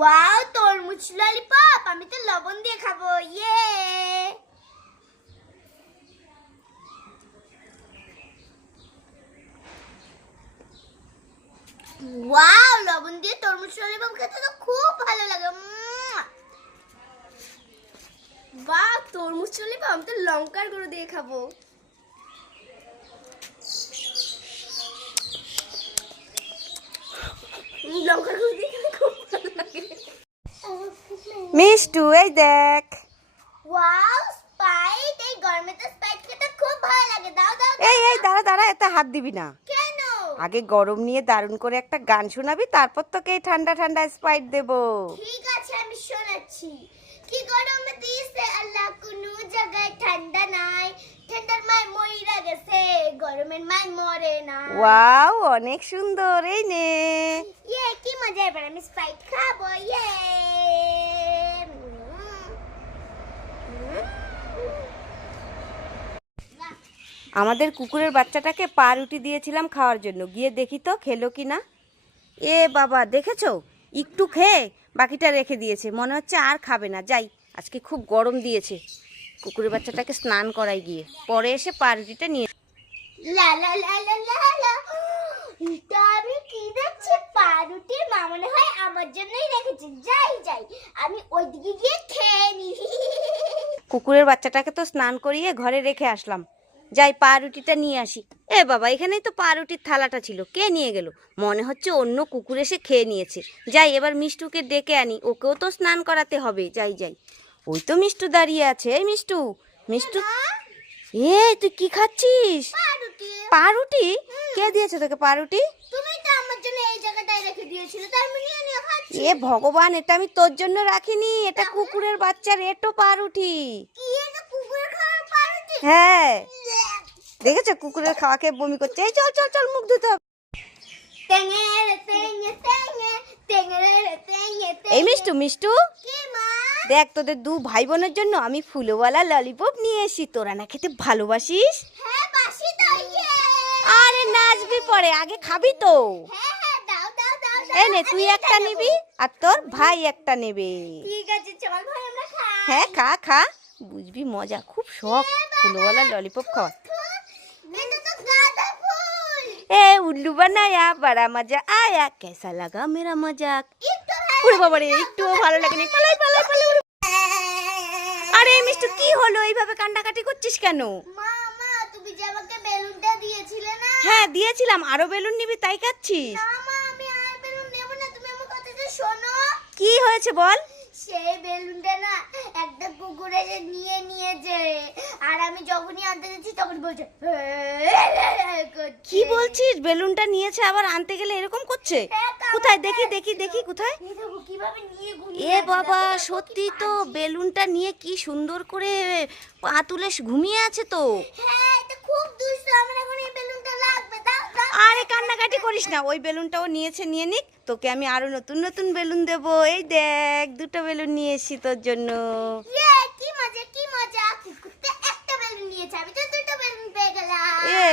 Wow, তরমুজ lollipop, আমি তো লবণ দিয়ে খাবো। ইয়ে ওয়াও, লবণ দিয়ে তরমুজ ললিপপ খেতে তো খুব ভালো লাগে। বাহ, তরমুজ ললিপপ আমি তো লঙ্কার গুঁড়ো দিয়ে খাবো। লঙ্কার গুঁড়ো দিয়ে খেতে খুব ভালো লাগে। মিষ্টু এই দেখ। ওয়াও, স্প্রাইট, এই গরমে তো স্প্রাইট খেতে খুব ভালো লাগে। দাও দাও। এই এই দাঁড়া দাঁড়া, এতে হাত দিবি না। কেন? আগে গরম নিয়ে দারুণ করে একটা গান শোনাবি, তারপর তোকে এই ঠান্ডা ঠান্ডা স্প্রাইট দেবো। ঠিক আছে, আমি শোনাচ্ছি। কি গরমে দিছে আল্লাহ, কোনো জায়গায় ঠান্ডা নাই, ঠান্ডার মায় মইরা গেছে, গরমের মায় মরে না। ওয়াও, অনেক সুন্দর। এই নে। ইয়ে কি মজা, এবার আমি স্প্রাইট খাবো। ইয়ে আমাদের কুকুরের বাচ্চাটাকে পাউরুটি দিয়েছিলাম খাওয়ার জন্য, গিয়ে দেখি তো খেলো কি না। এ বাবা, দেখেছো, একটু খেয়ে বাকিটা রেখে দিয়েছে, মনে হচ্ছে আর খাবে না। যাই, আজকে খুব গরম দিয়েছে, কুকুরের বাচ্চাটাকে স্নান করাই গিয়ে, পরে এসে পাউরুটিটা নিয়ে। লা লা লা লা লা লা, এটা আমি কি দেখছি, পাউরুটির মা মনে হয় আমার জন্যই রেখেছে। যাই যাই, আমি ওইদিকে গিয়ে খেয়ে নি। কুকুরের বাচ্চাটাকে তো স্নান করিয়ে ঘরে রেখে আসলাম, যাই পাউরুটিটা নিয়ে আসি। এ বাবা, এখানেই তো পাউরুটির থালাটা ছিল, কে নিয়ে গেল? মনে হচ্ছে অন্য কুকুর এসে খেয়ে নিয়েছে। যাই, এবার মিষ্টুকে ডেকে আনি, ওকেও তো স্নান করাতে হবে। যাই যাই, ওই তো মিষ্টু দাঁড়িয়ে আছে। এই মিষ্টু, মিষ্টু, এ তুই কি খাচ্ছিস? পাউরুটি। পাউরুটি? কে দিয়েছে তোকে পাউরুটি? তুমি তো আমার জন্য এই জায়গাটায় রেখে দিয়েছিলে, তাই আমি নিয়ে নিয়ে খাচ্ছি। এ ভগবান, এটা আমি তোর জন্য রাখিনি, এটা কুকুরের বাচ্চার এটো পাউরুটি। কি এটা কুকুরের খাওয়ার পাউরুটি? হ্যাঁ, দেখেছো কুকুরের খাওয়া খেয়ে বমি করছে। এই চল চল চল, মুখ ধুতে হবে। তেঙে তেঙে তেঙে তেঙে তেঙে। এই মিষ্টু, মিষ্টু কি মা? দেখ, তোদের দু ভাই বোনের জন্য আমি ফুলওয়ালা ললিপপ নিয়ে এসেছি, তোরা না খেতে ভালোবাসিস? হ্যাঁ, বাসি তো। ইয়ে আরে নাচবি পরে, আগে খাবি তো। হ্যাঁ হ্যাঁ, দাও দাও দাও। এই নে, তুই একটা নিবি আর তোর ভাই একটা নেবে। ঠিক আছে, চল ভাই আমরা খাই। হ্যাঁ, খা খা, বুঝবি মজা, খুব শখ ফুলওয়ালা ললিপপ খাওয়া। এটা তো গাঁদা ফুল। ए उल्लू बनाया बड़ा मजा आया, कैसा लगा मेरा मजाक? একটু ওরে বাবা রে, একটুও ভালো লাগেনি। পালাই পালাই পালাই। আরে মিষ্টু, কি হলো, এইভাবে কান্নাকাটি করছিস কেন? মা মা, তুমি যে আমাকে বেলুনটা দিয়েছিলে না? হ্যাঁ দিয়েছিলাম, আরো বেলুন নিবি তাই খাচ্ছিস? না মা, আমি আর বেলুন নেব না, তুমি আমার কথাটা শোনো। কি হয়েছে বল? সেই বেলুনটা না একটা কুকুর এসে নিয়ে নিয়েছে, আর আমি যখনই আনতে যাচ্ছি তখন বলছে কি বলছিস, বেলুনটা নিয়েছে আবার আনতে গেলে এরকম করছে? কোথায় দেখি দেখি দেখি, কোথায়? এই দেখো কিভাবে নিয়ে ঘুমিয়ে এ আছে, বাবা, দেখো, দেখো, সত্যি কি তো, পাজি। বেলুনটা নিয়ে কি সুন্দর করে পা তুলে ঘুমিয়ে আছে তো। হ্যাঁ, এটা খুব দুষ্ট, আমার এখন এই বেলুনটা লাগবে। দাও দাও। আরে কান্নাকাটি করিস না, ওই বেলুনটাও নিয়েছে, নিয়ে নিক, তোকে আমি আরো নতুন নতুন বেলুন দেবো। এই দেখ, দুটো বেলুন নিয়ে এসেছি তোর জন্য। ইয়ে কি মজা, কি মজা, কুকুরটা একটা বেলুন নিয়েছে, আমি তো দুটো বেলুন পেয়ে গেলাম। এ